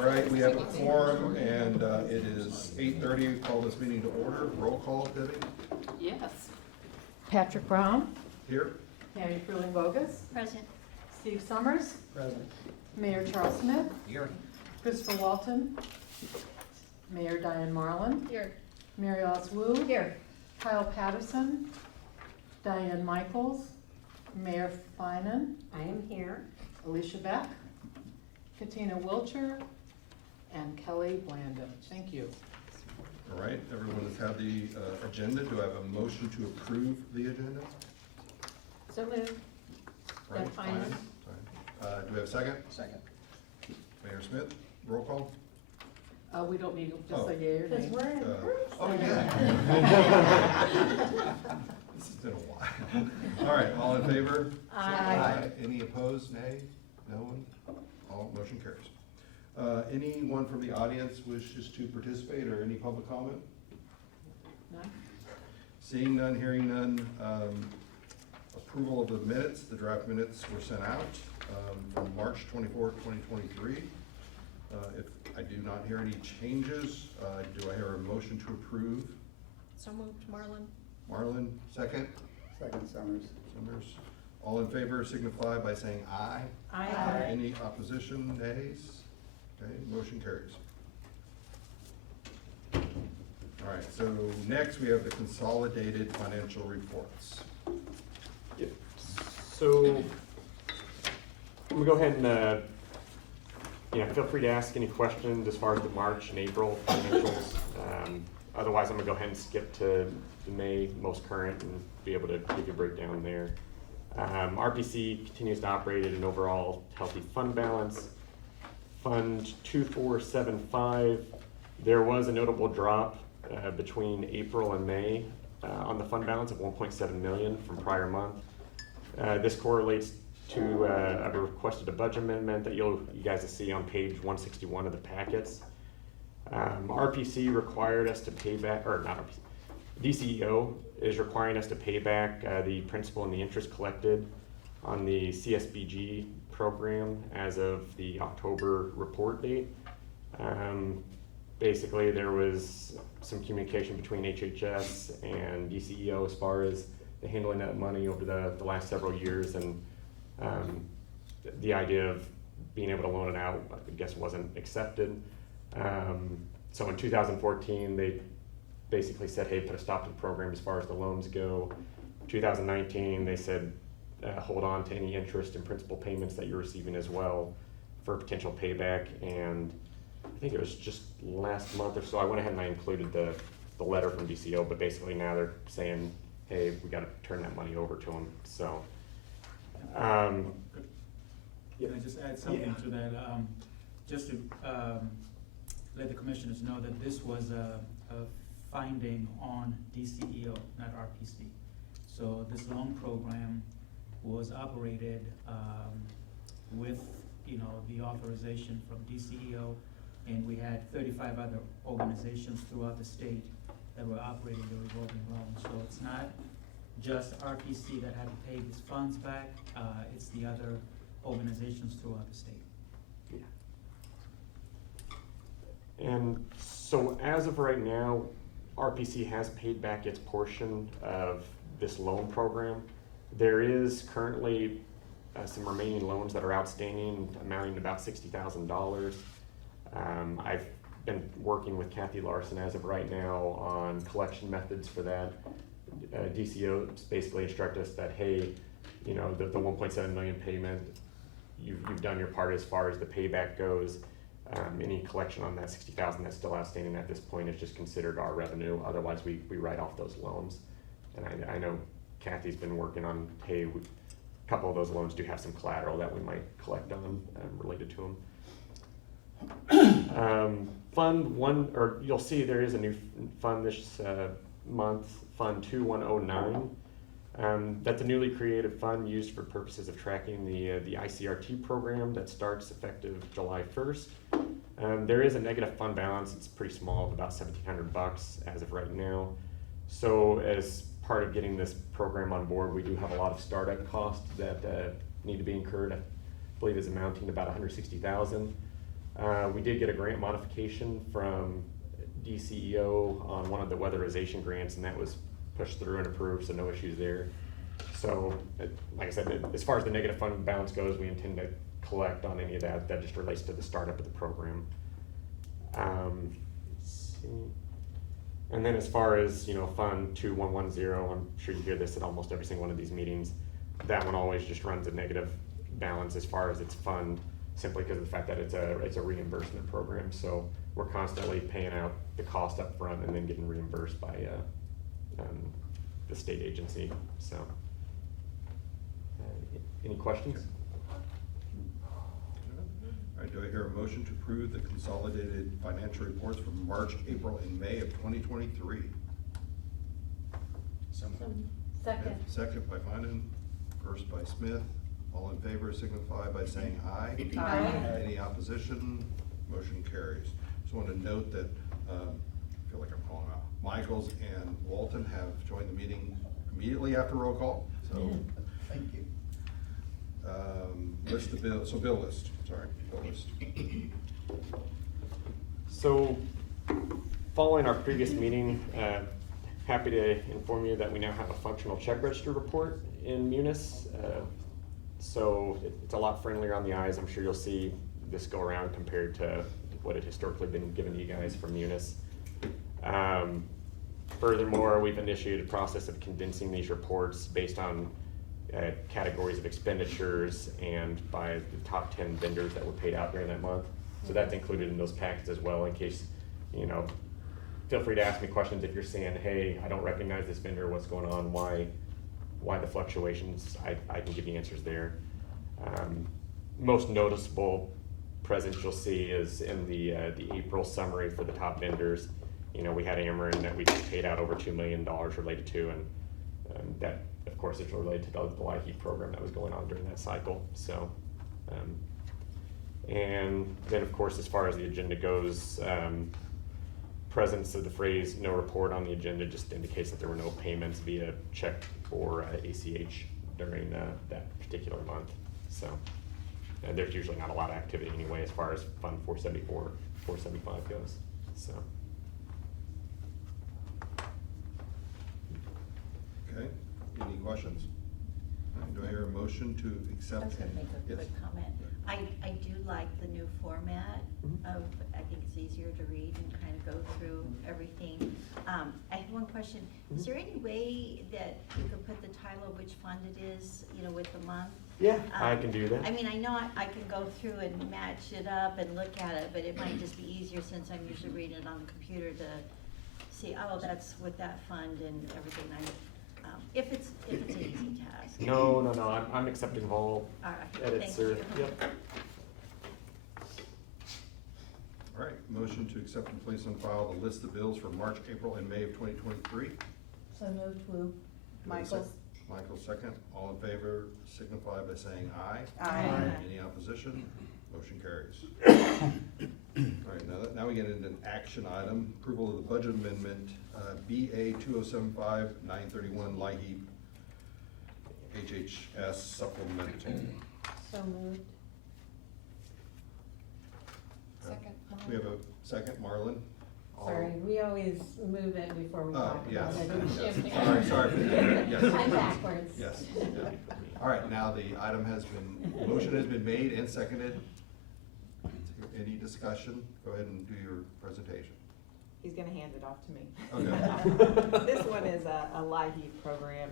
All right, we have a quorum, and it is 8:30. Call this meeting to order. Roll call, Debbie? Yes. Patrick Brown, Here. Patty Fruling Bogus, Present. Steve Summers, Present. Mayor Charles Smith, Here. Christopher Walton, Mayor Diane Marlin, Here. Mary Alice Wu, Here. Kyle Patterson, Diane Michaels, Mayor Finan, I am here. Alicia Beck, Katina Wilcher, and Kelly Blandon. Thank you. All right, everyone has had the agenda. Do I have a motion to approve the agenda? So moved. Right, Fine. fine. Do we have a second? Second. Mayor Smith, roll call? We don't need just Oh. a yea or Because nay. we're in person. Oh, yeah. This has been a while. All right, all in favor? Aye. Any opposed? Nay? No one? All motion carries. Anyone from the audience wishes to participate or any public comment? None? Seeing none, hearing none, approval of the minutes. The draft minutes were sent out from March 24th, 2023. If I do not hear any changes, do I hear a motion to approve? So moved, Marlin. Marlin, second. Second, Summers. Summers. All in favor signify by saying aye. Aye. Any opposition, nays? Okay, motion carries. All right, so next we have the consolidated financial reports. Yep. So, I'm gonna go ahead and, feel free to ask any questions as far as the March and April financials. Otherwise, I'm gonna go ahead and skip to the May most current and be able to give you a breakdown there. RPC continues to operate at an overall healthy fund balance. Fund 2475, there was a notable drop between April and May on the fund balance of 1.7 million from prior month. This correlates to I've requested a budget amendment that you guys will see on page 161 of the packets. RPC required us to pay back, or not RPC, DCEO is requiring us to pay back the principal and the interest collected on the CSBG program as of the October report date. Basically, there was some communication between HHS and DCEO as far as the handling that money over the last several years, and the idea of being able to loan it out, I guess, wasn't accepted. So in 2014, they basically said, hey, put a stop to the program as far as the loans go. 2019, they said, hold on to any interest and principal payments that you're receiving as well for potential payback. And I think it was just last month or so, I went ahead and I included the letter from DCO, but basically now they're saying, hey, we got to turn that money over to them. So, Can I just add something to that? Just to let the commissioners know that this was a finding on DCEO, not RPC. So this loan program was operated with the authorization from DCEO, and we had 35 other organizations throughout the state that were operating the revolving loan. So it's not just RPC that had to pay these funds back, it's the other organizations throughout the state. and so as of right now, RPC has paid back its portion of this loan program. There is currently some remaining loans that are outstanding, amounting to about $60,000. I've been working with Kathy Larson as of right now on collection methods for that. DCO basically instructed us that, hey, the 1.7 million payment, you've done your part as far as the payback goes. Any collection on that 60,000 that's still outstanding at this point is just considered our revenue. Otherwise, we write off those loans. And I know Kathy's been working on, hey, a couple of those loans do have some collateral that we might collect on related to them. Fund one, or you'll see there is a new fund this month, Fund 2109. That's a newly created fund used for purposes of tracking the ICRT program that starts effective July 1st. There is a negative fund balance. It's pretty small, of about $1,700 as of right now. So as part of getting this program on board, we do have a lot of startup costs that need to be incurred. I believe is amounting to about $160,000. We did get a grant modification from DCEO on one of the weatherization grants, and that was pushed through and approved, so no issues there. So, like I said, as far as the negative fund balance goes, we intend to collect on any of that. That just relates to the startup of the program. Let's see. And then as far as, Fund 2110, I'm sure you hear this at almost every single one of these meetings. That one always just runs a negative balance as far as its fund, simply because of the fact that it's a reimbursement program. So we're constantly paying out the cost up front and then getting reimbursed by the state agency. So, any questions? All right, do I hear a motion to approve the consolidated financial reports for March, April, and May of 2023? Second. Second by Feinan, first by Smith. All in favor signify by saying aye. Aye. Any opposition? Motion carries. Just want to note that, I feel like I'm calling out, Michaels and Walton have joined the meeting immediately after roll call, so. Thank you. List the bill, so bill list, sorry, bill list. So, following our previous meeting, happy to inform you that we now have a functional check register report in Munis. So it's a lot friendlier on the eyes. I'm sure you'll see this go around compared to what had historically been given to you guys from Munis. Furthermore, we've initiated a process of condensing these reports based on categories of expenditures and by the top 10 vendors that were paid out during that month. So that's included in those packets as well, in case, feel free to ask me questions if you're saying, hey, I don't recognize this vendor, what's going on, why the fluctuations, I can give you answers there. Most noticeable presence you'll see is in the April summary for the top vendors. We had Ameren that we paid out over $2 million related to, and that, of course, is related to the LIHEAP program that was going on during that cycle. So, and then, of course, as far as the agenda goes, presence of the phrase "no report" on the agenda just indicates that there were no payments via check or ACH during that particular month. So, and there's usually not a lot of activity anyway as far as Fund 474, 475 goes. So. Okay, any questions? All right, do I hear a motion to accept? I was gonna make a Yes. quick comment. I do like the new format of, I think it's easier to read and kind of go through everything. I have one question. Is there any way that you could put the title of which fund it is, with the month? Yeah, I can do that. I mean, I know I can go through and match it up and look at it, but it might just be easier since I'm usually reading it on the computer to see, oh, that's with that fund and everything. If it's an easy task. No, I'm accepting all All right, edits thank or, you. yep. All right, motion to accept and place on file the list of bills for March, April, and May of 2023. So moved, Wu. Do I have a sec- Michael, second. All in favor signify by saying aye. Aye. Any opposition? Motion carries. All right, now we get into an action item, approval of the budget amendment, BA 2075-931 LIHEAP HHS supplemental. So moved. Second. We have a second, Marlon? All- Sorry, we always move it before we Oh, talk yes, about it. yes. Champaign. Sorry, yes. I'm backwards. Yes, yeah. All right, now the item motion has been made and seconded. Any discussion? Go ahead and do your presentation. He's gonna hand it off to me. Okay. This one is a LIHEAP program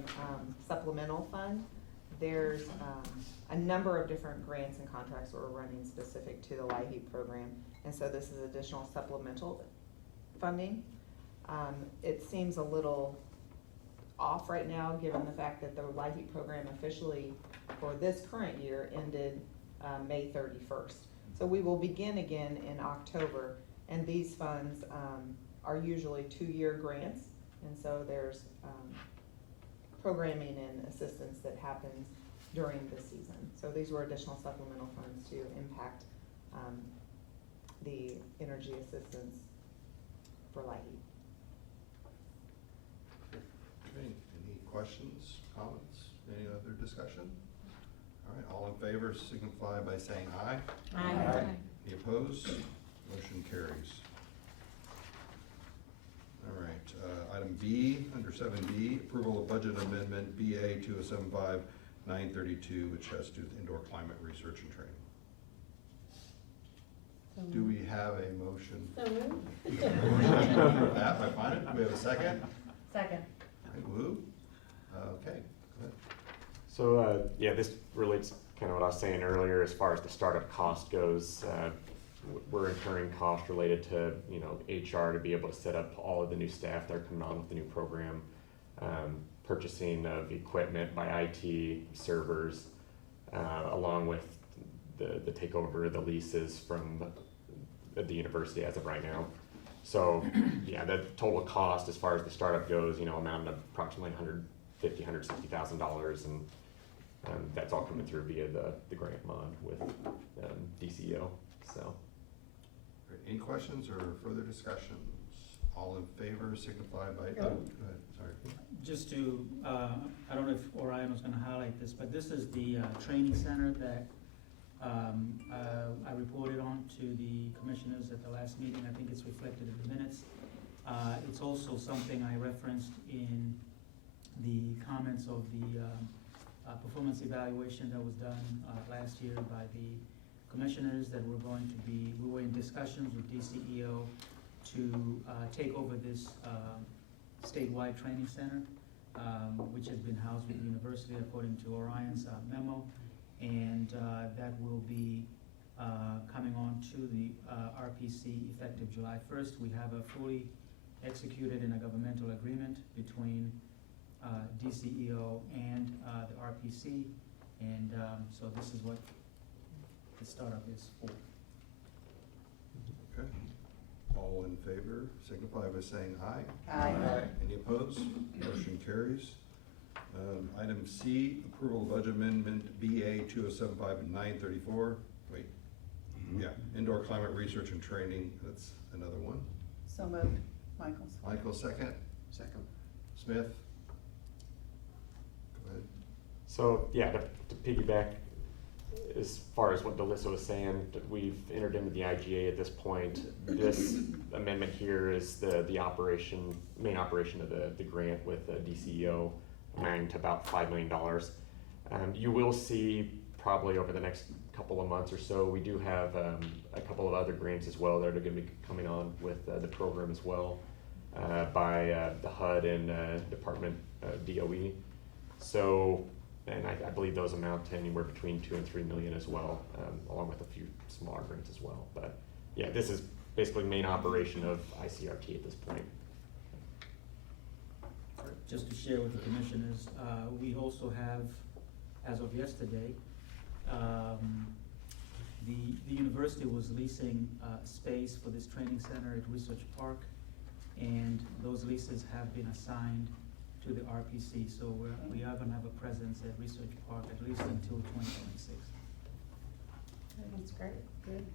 supplemental fund. There's a number of different grants and contracts that we're running specific to the LIHEAP program, and so this is additional supplemental funding. It seems a little off right now, given the fact that the LIHEAP program officially for this current year ended May 31st. So we will begin again in October, and these funds are usually 2-year grants, and so there's programming and assistance that happens during the season. So these were additional supplemental funds to impact the energy assistance for LIHEAP. Okay, any questions, comments, any other discussion? All right, all in favor signify by saying aye. Aye. Any opposed? Motion carries. All right, item B, under 7B, approval of budget amendment BA 2075-932, which has to do with indoor climate research and training. So Do moved. we have a motion? So moved. Motion to approve that by Fina. Do we have a second? Second. All right, woo. Okay, go ahead. So, yeah, this relates kind of what I was saying earlier as far as the startup cost goes. We're incurring costs related to, you know, HR to be able to set up all of the new staff that are coming on with the new program, purchasing of equipment by IT, servers, along with the takeover of the leases from the university as of right now. So, yeah, the total cost as far as the startup goes, you know, amounting to approximately $150,000-$160,000, and that's all coming through via the grant mod with DCEO. So, All right, any questions or further discussions? All in favor signify by, oh, go ahead, sorry. Just to, I don't know if Orion was gonna highlight this, but this is the training center that I reported on to the commissioners at the last meeting. I think it's reflected in the minutes. It's also something I referenced in the comments of the performance evaluation that was done last year by the commissioners, that we were in discussions with DCEO to take over this statewide training center, which has been housed with the university according to Orion's memo. And that will be coming on to the RPC effective July 1st. We have a fully executed in a governmental agreement between DCEO and the RPC, and so this is what the startup is for. Okay. All in favor signify by saying aye. Aye. Any opposed? Motion carries. Item C, approval of budget amendment BA 2075-934. Wait, yeah, indoor climate research and training, that's another one. So moved. Michael's. Michael, second. Second. Smith? Go ahead. so yeah, to piggyback, as far as what Delissa was saying, we've entered into the IGA at this point. This amendment here is the main operation of the grant with DCEO, amounting to about $5 million. You will see probably over the next couple of months or so, we do have a couple of other grants as well that are going to be coming on with the program as well, by the HUD and Department DOE. So, and I believe those amount to anywhere between 2 and 3 million as well, along with a few smaller grants as well. But yeah, this is basically main operation of ICRT at this point. Just to share with the commissioners, we also have, as of yesterday, the university was leasing space for this training center at Research Park, and those leases have been assigned to the RPC, so we are gonna have a presence at Research Park at least until 2026. That's great, good.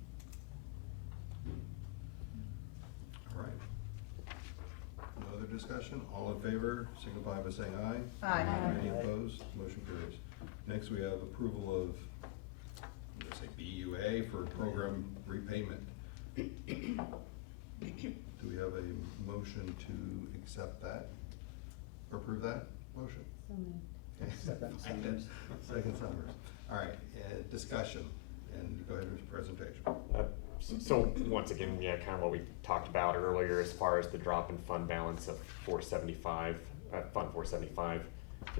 All right. No other discussion? All in favor signify by saying aye. Aye. Any opposed? Motion carries. Next, we have approval of, I'm gonna say BUA for program repayment. Do we have a motion to accept that? Or approve that motion? So moved. Okay. Second. Second Summers. All right, discussion, and go ahead with your presentation. So once again, yeah, kind of what we talked about earlier as far as the drop in fund balance of 475, Fund 475.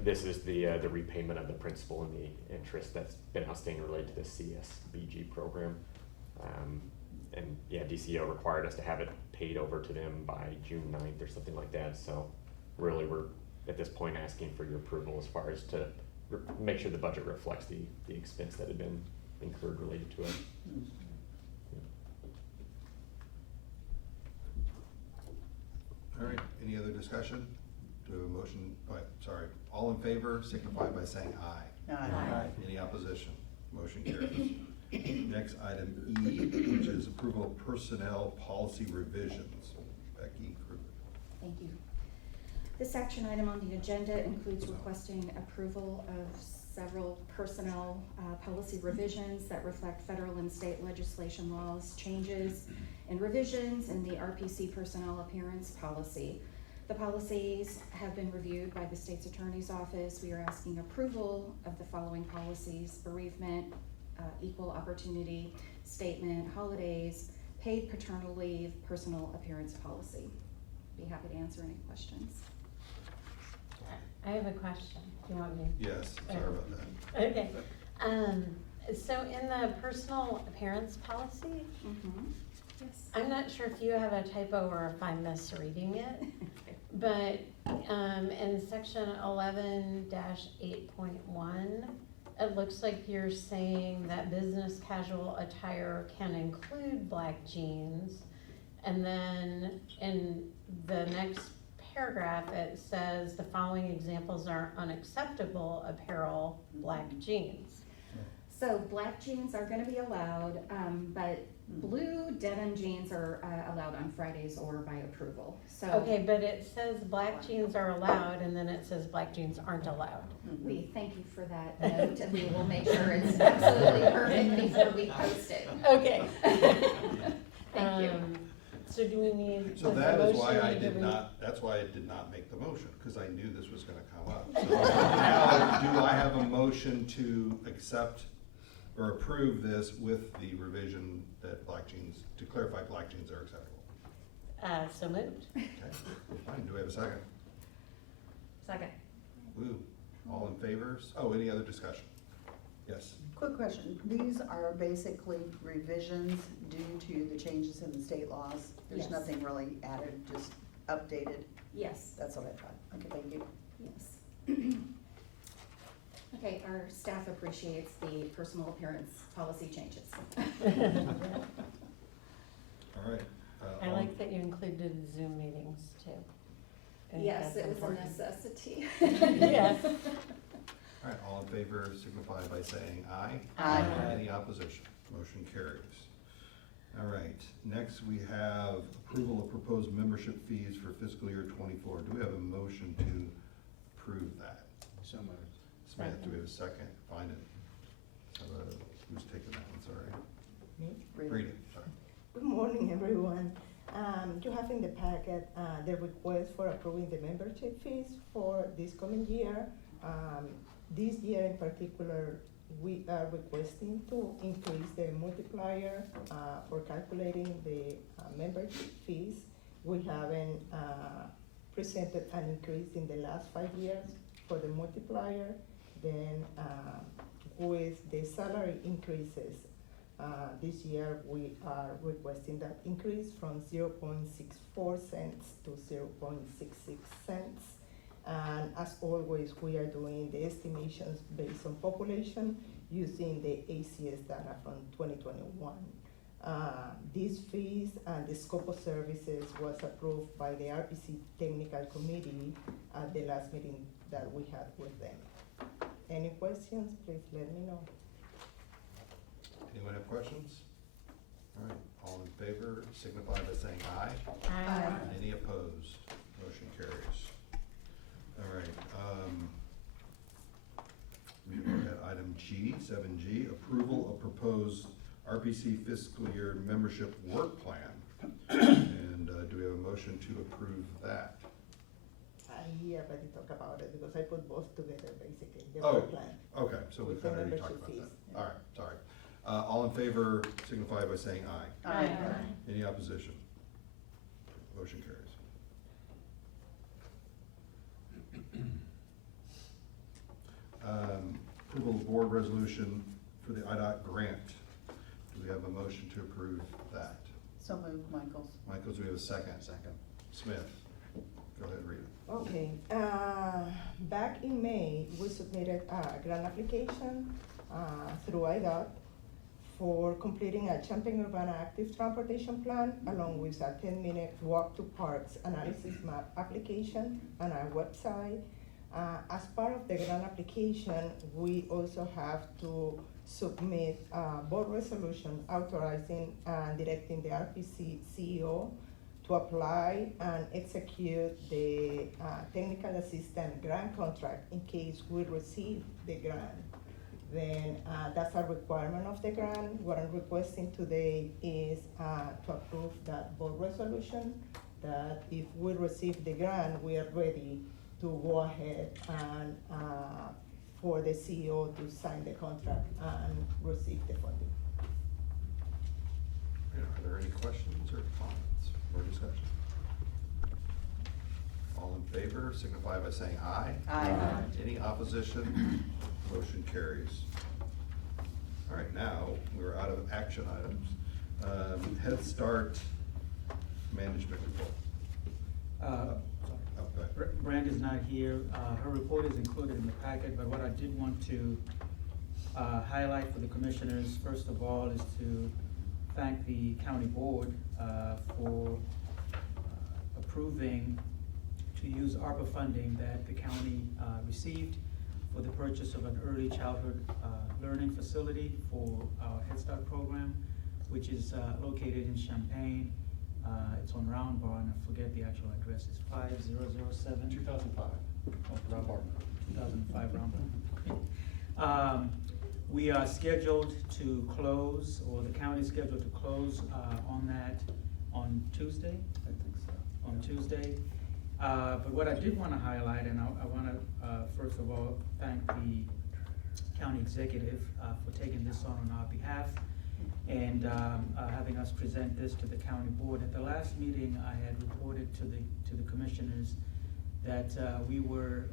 This is the repayment of the principal and the interest that's been outstanding related to the CSBG program. And yeah, DCO required us to have it paid over to them by June 9th or something like that. So really we're at this point asking for your approval as far as to make sure the budget reflects the expense that had been incurred related to it. All right, any other discussion? Do we have a motion, sorry, all in favor signify by saying aye. Aye. Any opposition? Motion carries. Next, item E, which is approval of personnel policy revisions. Becky Kruger. Thank you. This action item on the agenda includes requesting approval of several personnel policy revisions that reflect federal and state legislation laws, changes and revisions in the RPC personnel appearance policy. The policies have been reviewed by the state's attorney's office. We are asking approval of the following policies: bereavement, equal opportunity statement, holidays, paid paternal leave, personal appearance policy. Be happy to answer any questions. I have a question. Do you want me? Yes, sorry about that. Okay. So in the personal appearance policy, Yes. I'm not sure if you have a typo or if I'm misreading it, but, in section 11-8.1, it looks like you're saying that business casual attire can include black jeans. And then in the next paragraph, it says the following examples are unacceptable apparel, black jeans. So black jeans are gonna be allowed, but blue denim jeans are allowed on Fridays or by approval, so. Okay, but it says black jeans are allowed, and then it says black jeans aren't allowed. We thank you for that note, and we will make sure it's absolutely perfect before we post it. Okay. Thank you. So do we need? So was the that is why motion, I do did we- not, that's why I did not make the motion, because I knew this was gonna come up. So now, do I have a motion to accept or approve this with the revision that black jeans, to clarify black jeans are acceptable? So moved. Okay, fine, do we have a second? Second. Woo, all in favor? Oh, any other discussion? Yes, Quick question, these are basically revisions due to the changes in the state laws? There's Yes. nothing really added, just updated? Yes, That's what I thought. Okay, thank you. yes. Okay, our staff appreciates the personal appearance policy changes. all right. I like that you included Zoom meetings too. I think Yes, that's it was a important. necessity. Yes. All right, all in favor signify by saying aye. Aye. Any opposition? Motion carries. All right, next we have approval of proposed membership fees for fiscal year '24. Do we have a motion to approve that? So moved. Smith, do we have a second? Find it. Who's taking that one, sorry? Read it, sorry. Good morning, everyone. You have in the packet the request for approving the membership fees for this coming year. This year in particular, we are requesting to increase the multiplier for calculating the membership fees. We haven't presented an increase in the last 5 years for the multiplier. Then with the salary increases, this year we are requesting that increase from 0.64 cents to 0.66 cents. And as always, we are doing the estimations based on population using the ACS data from 2021. These fees and the scope of services was approved by the RPC Technical Committee at the last meeting that we had with them. Any questions, please let me know. Anyone have questions? All right, all in favor signify by saying aye. Aye. Any opposed? Motion carries. All right, we are at item G, 7G, approval of proposed RPC fiscal year membership work plan. And do we have a motion to approve that? I already talked about it because I put both together basically, the Oh. work plan. Okay, so we've With the kind of already talked membership about that. fees. All right, sorry. All in favor signify by saying aye. Aye. Any opposition? Motion carries. Approval of board resolution for the IDOT grant. Do we have a motion to approve that? So moved, Michaels. Michaels, do we have a second? Second. Smith, go ahead, read it. Okay, back in May, we submitted a grant application through IDOT for completing a Champaign Urbana Active Transportation Plan along with a 10-minute walk to parks analysis map application on our website. As part of the grant application, we also have to submit a board resolution authorizing and directing the RPC CEO to apply and execute the technical assistant grant contract in case we receive the grant. Then that's a requirement of the grant. What I'm requesting today is to approve that board resolution, that if we receive the grant, we are ready to go ahead and for the CEO to sign the contract and receive the funding. Are there any questions or comments or discussion? All in favor signify by saying aye. Aye. Any opposition? Motion carries. All right, now we're out of action items. Head Start management report. Sorry. Oh, go ahead. Branda's not here. Her report is included in the packet, but what I did want to highlight for the commissioners, first of all, is to thank the county board for approving to use ARPA funding that the county received for the purchase of an early childhood learning facility for our Head Start program, which is located in Champaign. It's on Round Barn, I forget the actual address, it's 5007. 2005. Oh, Round Barn. 2005 Round Barn. We are scheduled to close, or the county is scheduled to close on that on Tuesday? I think so. On Tuesday. But what I did want to highlight, and I want to first of all thank the county executive for taking this on our behalf and having us present this to the county board. At the last meeting, I had reported to the commissioners that we were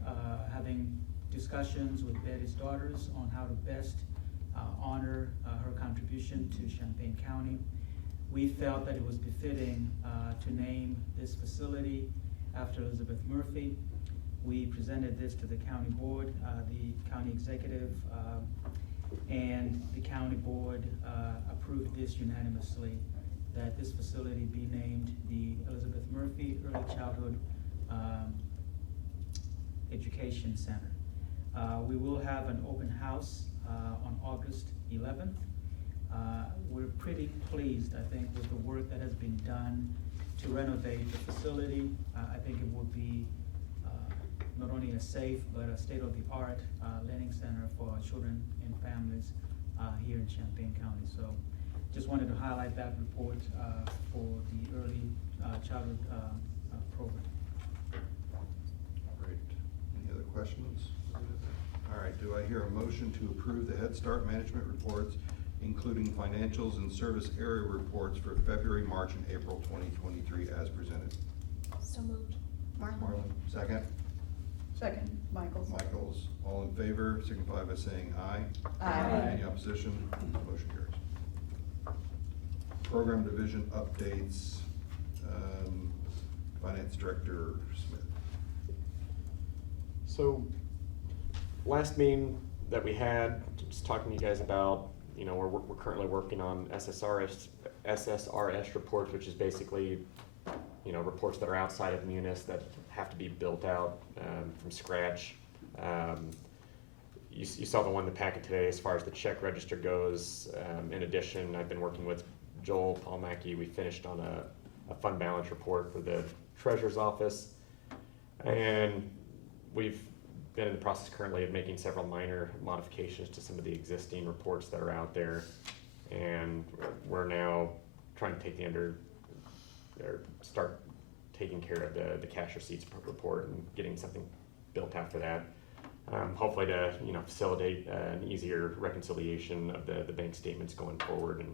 having discussions with Betty's daughters on how to best honor her contribution to Champaign County. We felt that it was befitting to name this facility after Elizabeth Murphy. We presented this to the county board, the county executive, and the county board approved this unanimously, that this facility be named the Elizabeth Murphy Early Childhood Education Center. We will have an open house on August 11th. We're pretty pleased, I think, with the work that has been done to renovate the facility. I think it will be not only a safe but a state-of-the-art learning center for our children and families here in Champaign County. So just wanted to highlight that report for the early childhood program. Great. Any other questions? All right, do I hear a motion to approve the Head Start management reports, including financials and service area reports for February, March, and April 2023 as presented? So moved. Marlon, second? Second, Michaels. Michaels, all in favor, signify by saying aye. Aye. Any opposition? Motion carries. Program division updates, Finance Director Smith. So, last meeting that we had, just talking to you guys about, you know, we're currently working on SSRS reports, which is basically, you know, reports that are outside of Munis that have to be built out from scratch. You saw the one in the packet today as far as the check register goes. In addition, I've been working with Joel Palmacki. We finished on a fund balance report for the Treasurer's Office. And we've been in the process currently of making several minor modifications to some of the existing reports that are out there. And we're now trying to take start taking care of the cash receipts report and getting something built out for that. Hopefully to, you know, facilitate an easier reconciliation of the bank statements going forward and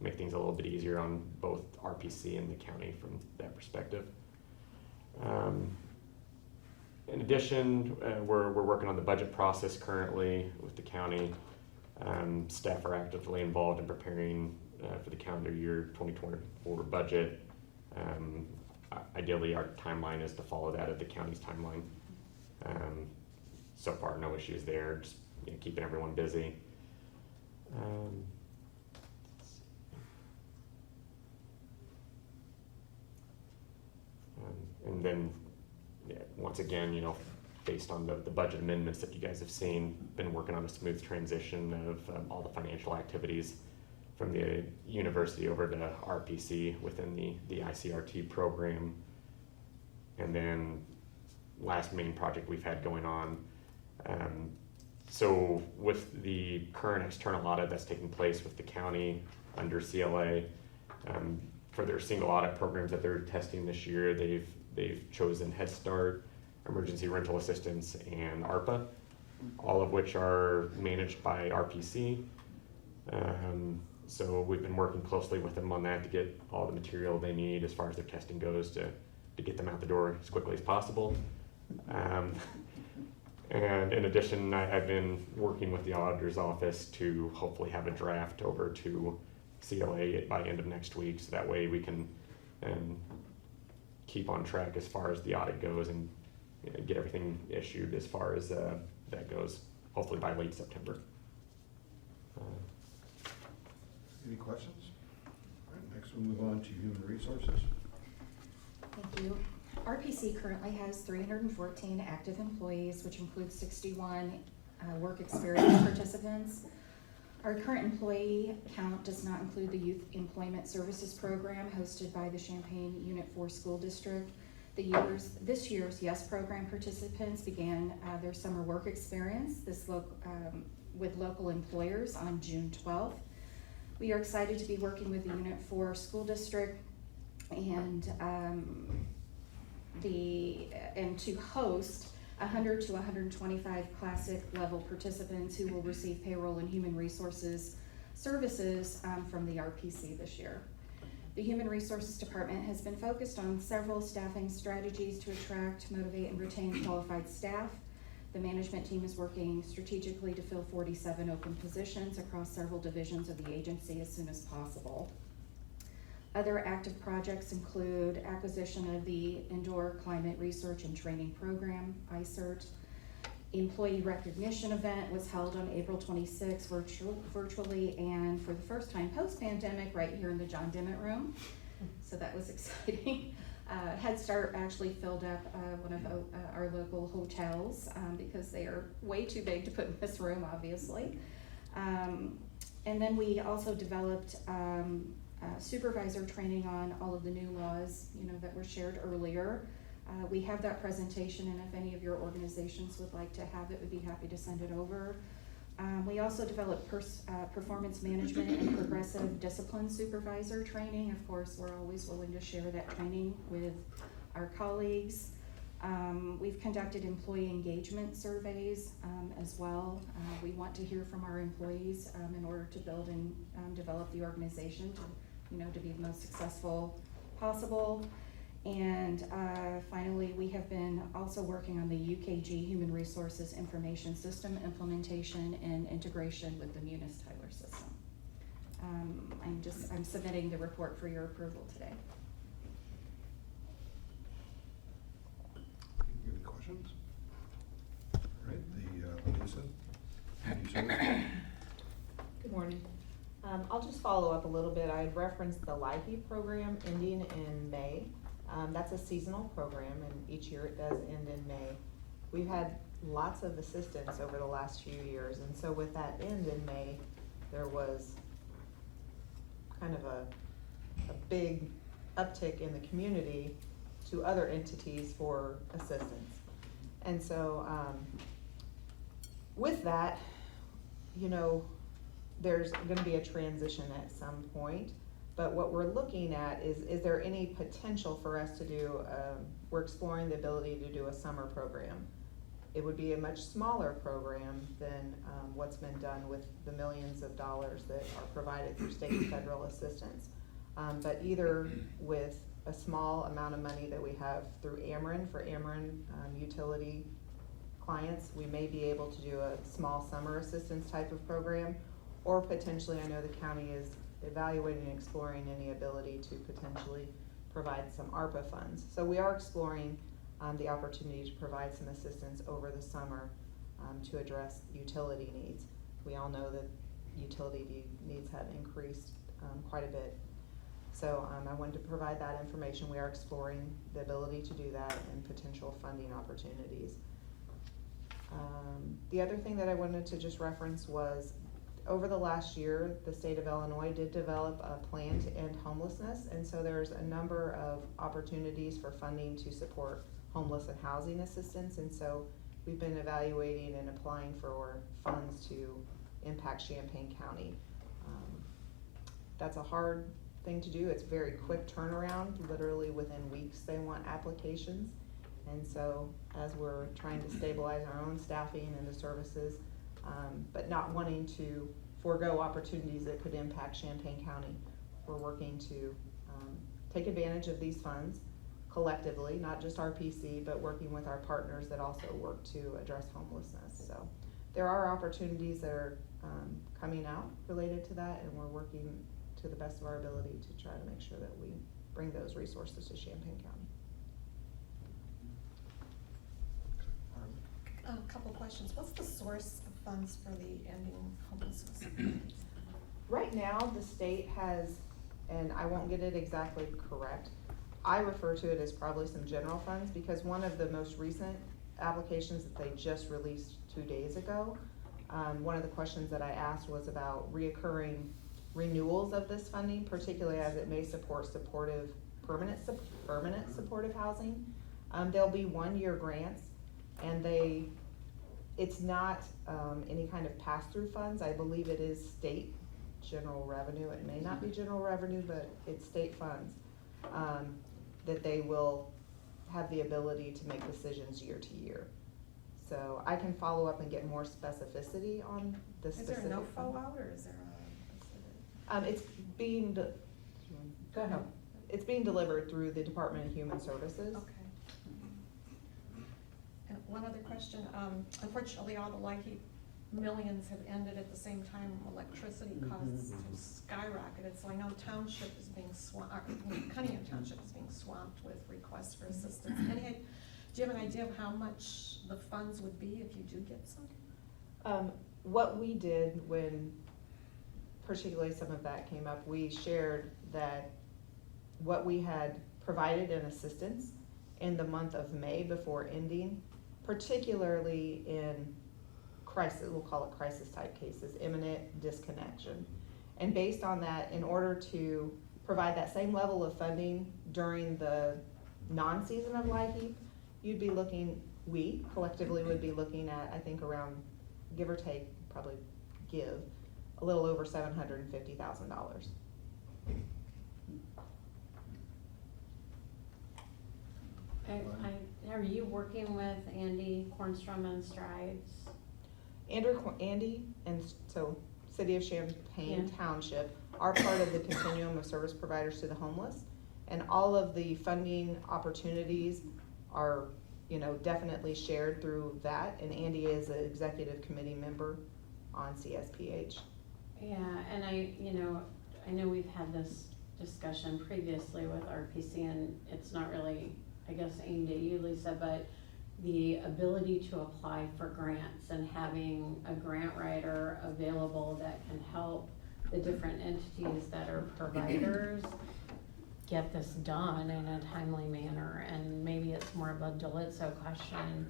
make things a little bit easier on both RPC and the county from that perspective. In addition, we're working on the budget process currently with the county. Staff are actively involved in preparing for the calendar year 2024 budget. Ideally, our timeline is to follow that of the county's timeline. So far, no issues there, just, you know, keeping everyone busy. And then, yeah, once again, you know, based on the budget amendments that you guys have seen, been working on a smooth transition of all the financial activities from the university over to RPC within the ICRT program. And then last main project we've had going on. So with the current external audit that's taking place with the county under CLA, for their single audit programs that they're testing this year, they've chosen Head Start, Emergency Rental Assistance, and ARPA, all of which are managed by RPC. So we've been working closely with them on that to get all the material they need as far as their testing goes to get them out the door as quickly as possible. And in addition, I've been working with the auditor's office to hopefully have a draft over to CLA by end of next week, so that way we can keep on track as far as the audit goes and get everything issued as far as that goes, hopefully by late September. Any questions? All right, next we'll move on to human resources. Thank you. RPC currently has 314 active employees, which includes 61 work experience participants. Our current employee count does not include the Youth Employment Services Program hosted by the Champaign Unit 4 School District. This year's YES program participants began their summer work experience with local employers on June 12th. We are excited to be working with the Unit 4 School District and to host 100 to 125 classic level participants who will receive payroll and human resources services from the RPC this year. The Human Resources Department has been focused on several staffing strategies to attract, motivate, and retain qualified staff. The management team is working strategically to fill 47 open positions across several divisions of the agency as soon as possible. Other active projects include acquisition of the Indoor Climate Research and Training Program, ICERT. Employee recognition event was held on April 26th virtually and for the first time post-pandemic right here in the John Dimmitt Room. So that was exciting. Head Start actually filled up one of our local hotels because they are way too big to put in this room, obviously. And then we also developed supervisor training on all of the new laws, that were shared earlier. We have that presentation, and if any of your organizations would like to have it, we'd be happy to send it over. We also developed performance management and progressive discipline supervisor training. Of course, we're always willing to share that training with our colleagues. We've conducted employee engagement surveys as well. We want to hear from our employees in order to build and develop the organization to be the most successful possible. And finally, we have been also working on the UKG Human Resources Information System implementation and integration with the Munis Tyler system. I'm submitting the report for your approval today. Any questions? All right, Lisa. Good morning. I'll just follow up a little bit. I referenced the LIHEAP program ending in May. That's a seasonal program, and each year it does end in May. We've had lots of assistance over the last few years, and so with that end in May, there was kind of a big uptick in the community to other entities for assistance. And so with that, there's going to be a transition at some point. But what we're looking at is there any potential for us to do, we're exploring the ability to do a summer program. It would be a much smaller program than what's been done with the millions of dollars that are provided through state and federal assistance. But either with a small amount of money that we have through Ameren, for Ameren utility clients, we may be able to do a small summer assistance type of program, or potentially, I know the county is evaluating and exploring any ability to potentially provide some ARPA funds. So we are exploring the opportunity to provide some assistance over the summer to address utility needs. We all know that utility needs have increased quite a bit. So I wanted to provide that information. We are exploring the ability to do that and potential funding opportunities. The other thing that I wanted to just reference was over the last year, the state of Illinois did develop a plan to end homelessness, and so there's a number of opportunities for funding to support homeless and housing assistance, and so we've been evaluating and applying for funds to impact Champaign County. That's a hard thing to do. It's very quick turnaround, literally within weeks they want applications. And so as we're trying to stabilize our own staffing and the services, but not wanting to forego opportunities that could impact Champaign County, we're working to take advantage of these funds collectively, not just RPC, but working with our partners that also work to address homelessness. So there are opportunities that are coming out related to that, and we're working to the best of our ability to try to make sure that we bring those resources to Champaign County. A couple questions. What's the source of funds for the ending homelessness? Right now, the state has, and I won't get it exactly correct, I refer to it as probably some general funds, because one of the most recent applications that they just released 2 days ago, one of the questions that I asked was about reoccurring renewals of this funding, particularly as it may support permanent supportive housing. There'll be 1-year grants, and it's not any kind of pass-through funds. I believe it is state general revenue. It may not be general revenue, but it's state funds that they will have the ability to make decisions year to year. So I can follow up and get more specificity on the specific. Is there no fund. out or is there It's being, Go ahead. it's being delivered through the Department of Human Services. Okay. And one other question, unfortunately, all the LIHEAP millions have ended at the same time. Electricity costs have skyrocketed, so I know township is being swamped, Cunningham Township is being swamped with requests for assistance. Do you have an idea of how much the funds would be if you do get some? What we did when particularly some of that came up, we shared that what we had provided in assistance in the month of May before ending, particularly in crisis, we'll call it crisis type cases, imminent disconnection. And based on that, in order to provide that same level of funding during the non-season of LIHEAP, you'd be looking, we collectively would be looking at, I think around, give or take, probably give, a little over $750,000. Are you working with Andy Kornstrom and Strides? Andy and so City of Champaign Yeah. Township are part of the continuum of service providers to the homeless, and all of the funding opportunities are, definitely shared through that. And Andy is an executive committee member on CSPH. Yeah, and I know we've had this discussion previously with RPC, and it's not really, I guess, aimed at you, Lisa, but the ability to apply for grants and having a grant writer available that can help the different entities that are providers get this done in a timely manner. And maybe it's more of a Delitzo question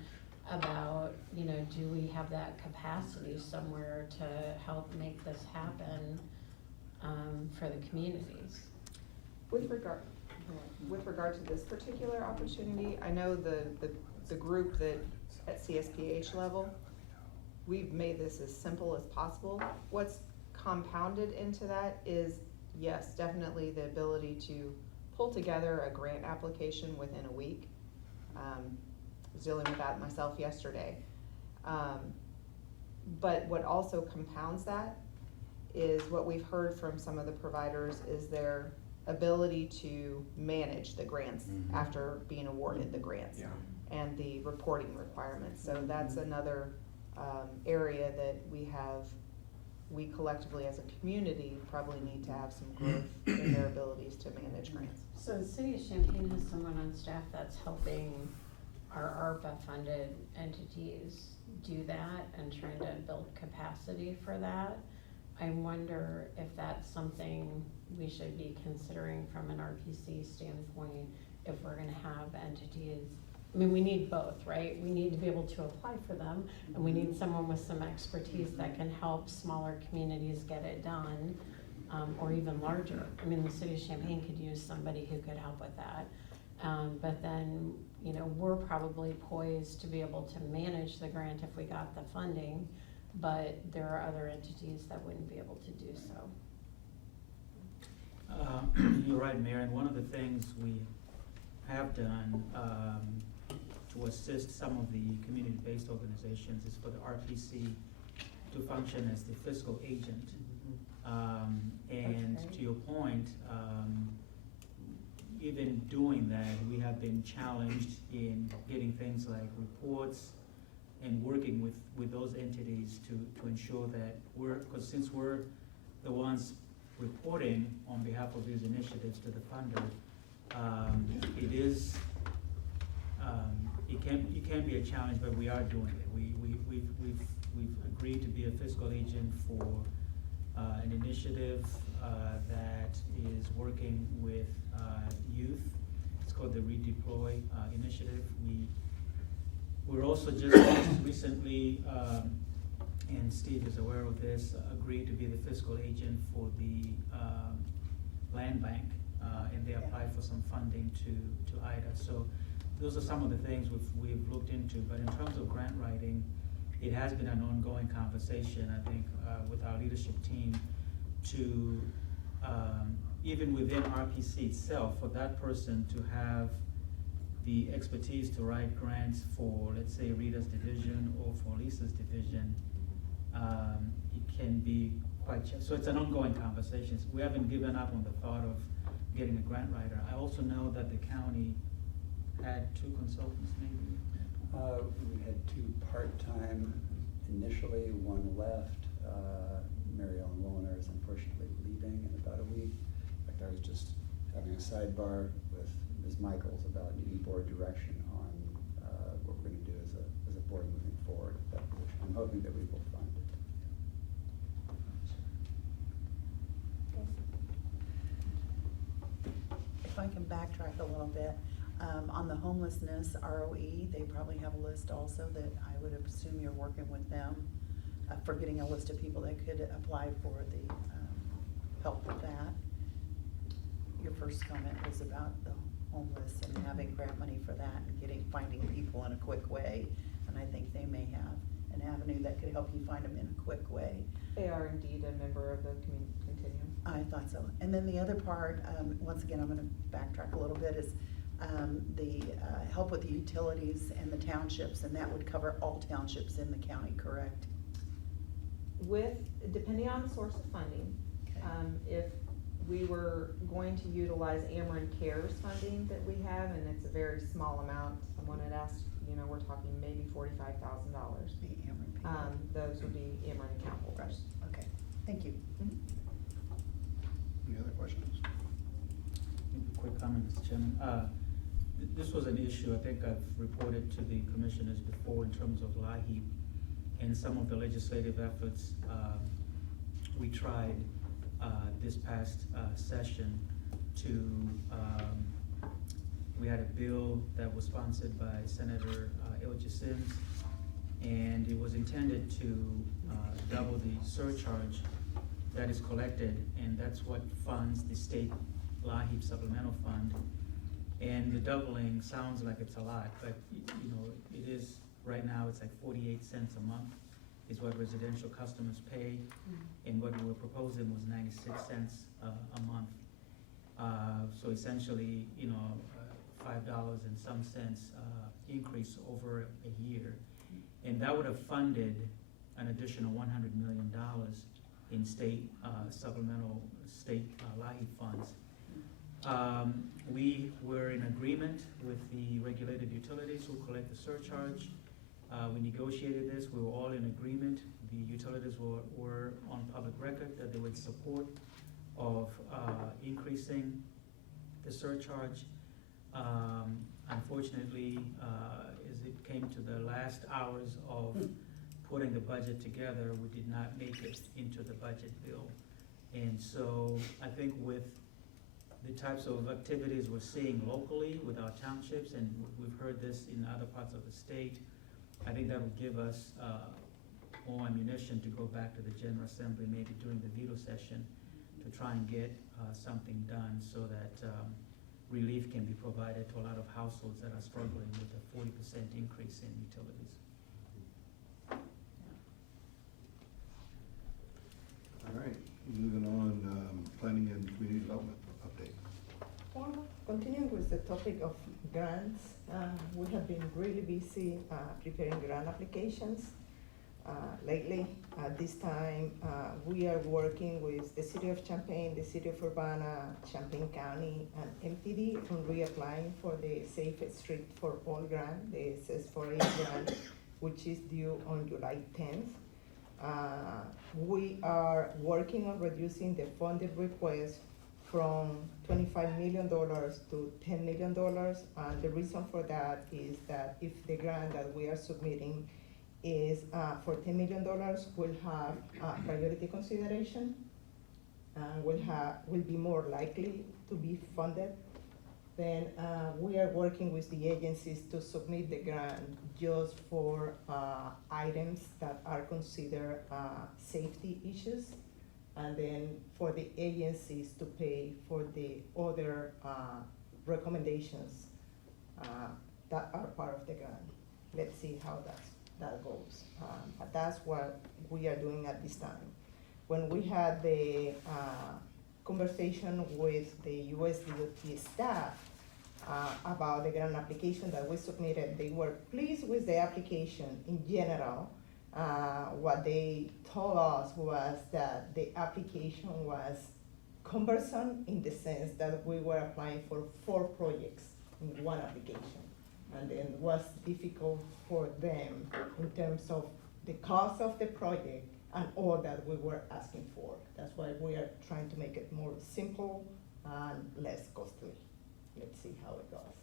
about, do we have that capacity somewhere to help make this happen for the communities? With regard to this particular opportunity, I know the group that at CSPH level, we've made this as simple as possible. What's compounded into that is, yes, definitely the ability to pull together a grant application within a week. I was dealing with that myself yesterday. But what also compounds that is what we've heard from some of the providers is their ability to manage the grants after being awarded the grants and the reporting requirements. So that's another area that we collectively as a community probably need to have some growth in their abilities to manage grants. So the city of Champaign has someone on staff that's helping our ARPA funded entities do that and trying to build capacity for that. I wonder if that's something we should be considering from an RPC standpoint, if we're gonna have entities I mean, we need both, right? We need to be able to apply for them, and we need someone with some expertise that can help smaller communities get it done, or even larger. I mean, the city of Champaign could use somebody who could help with that. But then, you know, we're probably poised to be able to manage the grant if we got the funding, but there are other entities that wouldn't be able to do so. You're right, Mayor, and one of the things we have done to assist some of the community-based organizations is for the RPC to function as the fiscal agent. And Okay. to your point, even doing that, we have been challenged in getting things like reports and working with those entities to ensure that because since we're the ones reporting on behalf of these initiatives to the funder, it can be a challenge, but we are doing it. We've agreed to be a fiscal agent for an initiative that is working with youth. It's called the Redeploy Initiative. We're also just recently, and Steve is aware of this, agreed to be the fiscal agent for the land bank, and they applied for some funding to IDA. So those are some of the things we've looked into. But in terms of grant writing, it has been an ongoing conversation, I think, with our leadership team to, even within RPC itself, for that person to have the expertise to write grants for, let's say, Rita's division or for Lisa's division, it can be quite, so it's an ongoing conversation. We haven't given up on the thought of getting a grant writer. I also know that the county had 2 consultants, maybe. We had 2 part-time initially, 1 left. Mary Ellen Wollner is unfortunately leaving in about a week. In fact, I was just having a sidebar with Ms. Michaels about needing board direction on what we're going to do as a board moving forward with that position. I'm hoping that we will fund it. If I can backtrack a little bit, on the homelessness ROE, they probably have a list also that I would assume you're working with them for getting a list of people that could apply for the help with that. Your first comment was about the homeless and having grant money for that and finding people in a quick way. And I think they may have an avenue that could help you find them in a quick way. They are indeed a member of the community continuum. I thought so. And then the other part, once again, I'm gonna backtrack a little bit, is the help with the utilities and the townships, and that would cover all townships in the county, correct? Depending on the source of funding, if we were going to utilize Ameren Cares funding that we have, and it's a very small amount, someone had asked, we're talking maybe $45,000. The Ameren people. Those would be Ameren account holders. Okay, thank you. Any other questions? Maybe a quick comment, Mr. Chairman. This was an issue I think I've reported to the commissioners before in terms of LIHEAP and some of the legislative efforts we tried this past session to, we had a bill that was sponsored by Senator Elja Sims, and it was intended to double the surcharge that is collected, and that's what funds the state LIHEAP supplemental fund. And the doubling sounds like it's a lot, but it is, right now, it's like 48 cents a month is what residential customers pay, and what we were proposing was 96 cents a month. So essentially, $5 and some cents increase over a year. And that would have funded an additional $100 million in state supplemental state LIHEAP funds. We were in agreement with the regulated utilities who collect the surcharge. We negotiated this, we were all in agreement. The utilities were on public record that they would support of increasing the surcharge. Unfortunately, as it came to the last hours of putting the budget together, we did not make it into the budget bill. And so I think with the types of activities we're seeing locally with our townships, and we've heard this in other parts of the state. I think that will give us more ammunition to go back to the General Assembly, maybe during the veto session, to try and get something done so that relief can be provided to a lot of households that are struggling with a 40% increase in utilities. All right, moving on, planning and community development update. Well, continuing with the topic of grants, we have been really busy preparing grant applications. Lately, at this time, we are working with the City of Champaign, the City of Urbana, Champaign County, and MTD on reapplying for the Safe Street for All grant, the SS4A grant, which is due on July 10th. We are working on reducing the funded request from $25 million to $10 million, and the reason for that is that if the grant that we are submitting is for $10 million, we'll have priority consideration, and will be more likely to be funded. Then we are working with the agencies to submit the grant just for items that are considered safety issues, and then for the agencies to pay for the other recommendations that are part of the grant. Let's see how that goes. But that's what we are doing at this time. When we had the conversation with the USDOT staff about the grant application that we submitted, they were pleased with the application in general. What they told us was that the application was cumbersome in the sense that we were applying for 4 projects in one application. And then it was difficult for them in terms of the cost of the project and all that we were asking for. That's why we are trying to make it more simple and less costly. Let's see how it goes.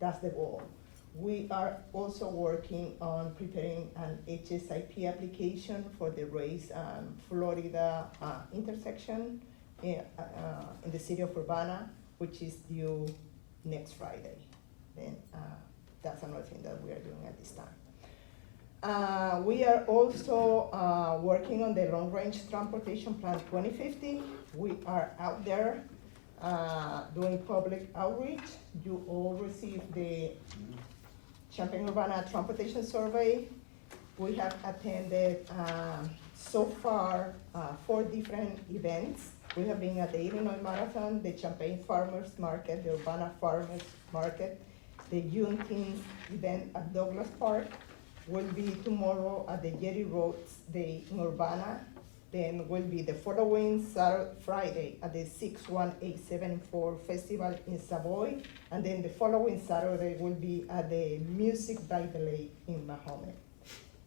That's the goal. We are also working on preparing an HSIP application for the Race Florida intersection in the city of Urbana, which is due next Friday. Then that's another thing that we are doing at this time. We are also working on the Long Range Transportation Plan 2050. We are out there doing public outreach. You all received the Champaign Urbana Transportation Survey. We have attended so far 4 different events. We have been at the Illinois Marathon, the Champaign Farmers Market, the Urbana Farmers Market, the Juneteenth event at Douglas Park. Will be tomorrow at the Jerry Roads Day in Urbana. Then will be the following Friday at the 61874 Festival in Savoy. And then the following Saturday will be at the Music by the Lake in Mahomet.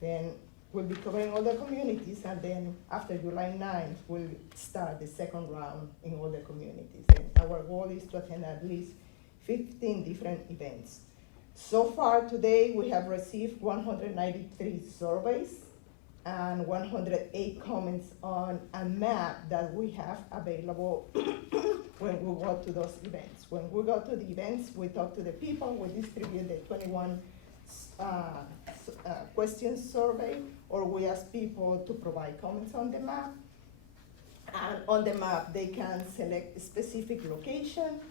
Then we'll be covering all the communities, and then after July 9th, we'll start the second round in all the communities. And our goal is to attend at least 15 different events. So far today, we have received 193 surveys and 108 comments on a map that we have available when we go to those events. When we go to the events, we talk to the people, we distribute the 21 question survey, or we ask people to provide comments on the map. And on the map, they can select a specific location,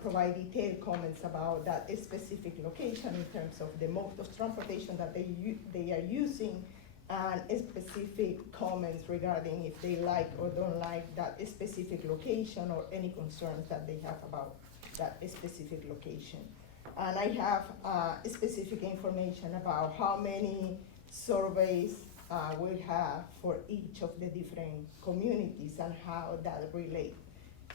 provide detailed comments about that specific location in terms of the mode of transportation that they are using, and specific comments regarding if they like or don't like that specific location or any concerns that they have about that specific location. And I have specific information about how many surveys we have for each of the different communities and how that relates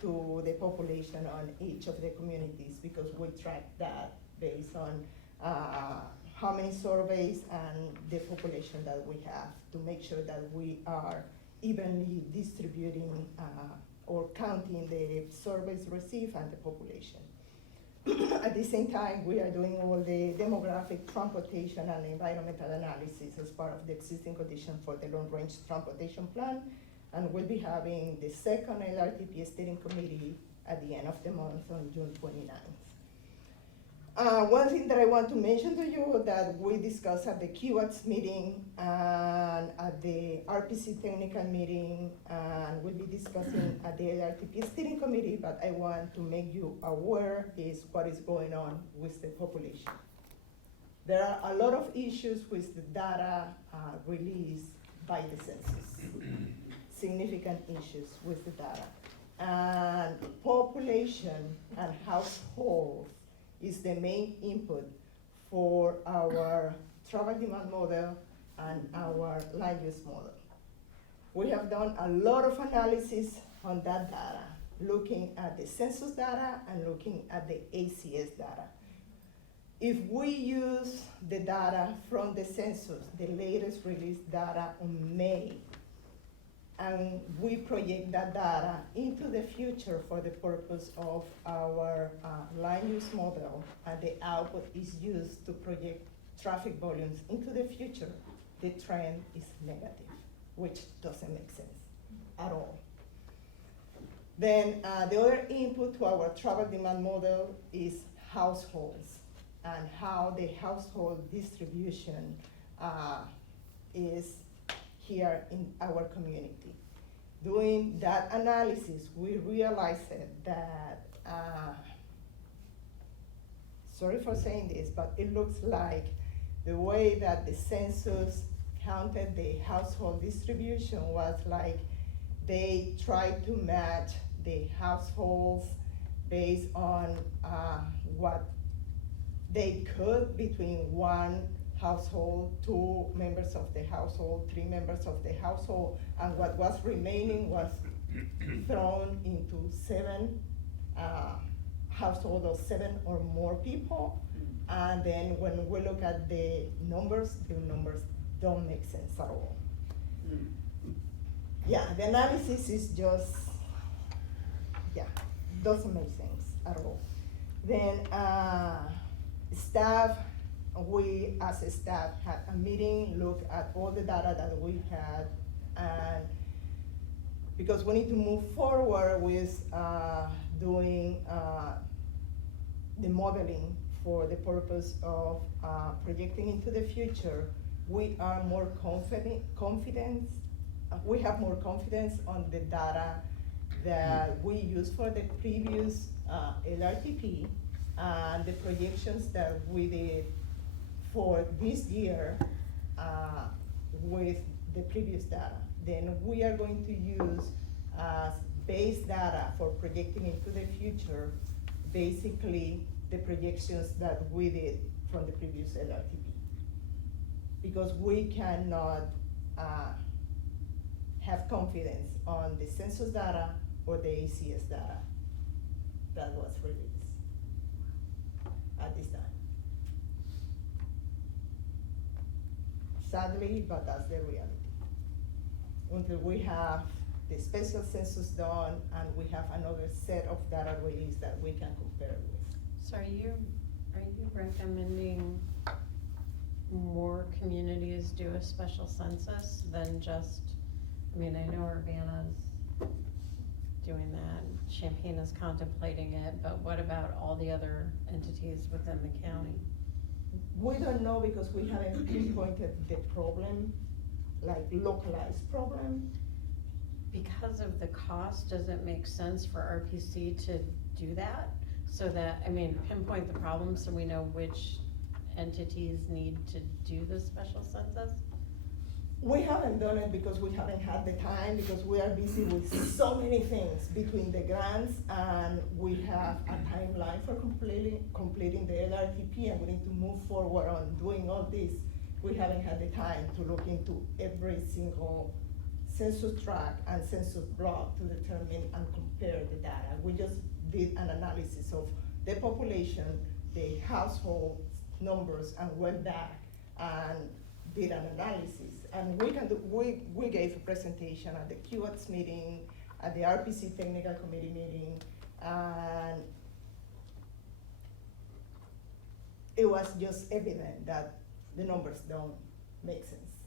to the population on each of the communities, because we track that based on how many surveys and the population that we have, to make sure that we are evenly distributing or counting the surveys received and the population. At the same time, we are doing all the demographic, transportation, and environmental analysis as part of the existing condition for the long-range transportation plan. And we'll be having the second LRTP steering committee at the end of the month on June 29th. One thing that I want to mention to you that we discussed at the QATS meeting and at the RPC technical meeting, and we'll be discussing at the LRTP steering committee, but I want to make you aware is what is going on with the population. There are a lot of issues with the data released by the census, significant issues with the data. And population and households is the main input for our travel demand model and our land use model. We have done a lot of analysis on that data, looking at the census data and looking at the ACS data. If we use the data from the census, the latest released data on May, and we project that data into the future for the purpose of our land use model, and the output is used to project traffic volumes into the future, the trend is negative, which doesn't make sense at all. Then the other input to our travel demand model is households and how the household distribution is here in our community. Doing that analysis, we realized that, sorry for saying this, but it looks like the way that the census counted the household distribution was like they tried to match the households based on what they could between one household, 2 members of the household, 3 members of the household, and what was remaining was thrown into 7 households of 7 or more people. And then when we look at the numbers don't make sense at all. Yeah, the analysis is just, doesn't make sense at all. Then staff, we as a staff had a meeting, look at all the data that we had, and because we need to move forward with doing the modeling for the purpose of projecting into the future, we are more confident, we have more confidence on the data that we used for the previous LRTP and the projections that we did for this year with the previous data. Then we are going to use as base data for projecting into the future, basically the projections that we did from the previous LRTP. Because we cannot have confidence on the census data or the ACS data that was released at this time. Sadly, but that's the reality. Until we have the special census done and we have another set of data released that we can compare with. So are you recommending more communities do a special census than just, I mean, I know Urbana's doing that, Champaign is contemplating it, but what about all the other entities within the county? We don't know because we haven't pinpointed the problem, like localized problem. Because of the cost, does it make sense for RPC to do that? So that, I mean, pinpoint the problem so we know which entities need to do the special census? We haven't done it because we haven't had the time, because we are busy with so many things between the grants, and we have a timeline for completing the LRTP, and we need to move forward on doing all this. We haven't had the time to look into every single census tract and census block to determine and compare the data. We just did an analysis of the population, the household numbers, and went back and did an analysis. And we gave a presentation at the QATS meeting, at the RPC technical committee meeting, and it was just evident that the numbers don't make sense.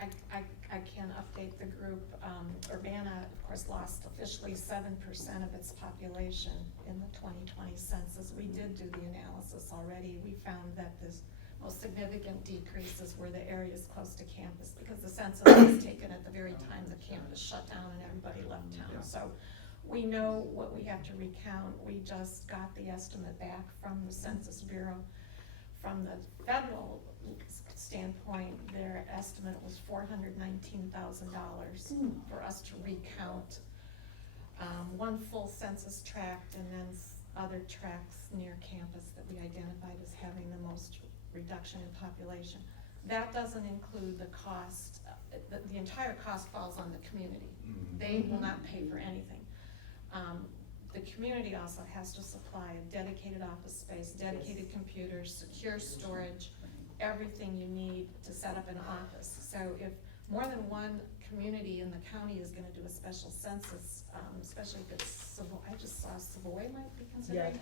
I can update the group. Urbana, of course, lost officially 7% of its population in the 2020 census. We did do the analysis already. We found that the most significant decreases were the areas close to campus, because the census was taken at the very time the campus shut down and everybody left town. So we know what we have to recount. We just got the estimate back from the Census Bureau. From the federal standpoint, their estimate was $419,000 for us to recount one full census tract and then other tracts near campus that we identified as having the most reduction in population. That doesn't include the cost, the entire cost falls on the community. They will not pay for anything. The community also has to supply a dedicated office space, dedicated computers, secure storage, everything you need to set up an office. So if more than one community in the county is gonna do a special census, especially if it's Savoy, I just saw Savoy might be considering,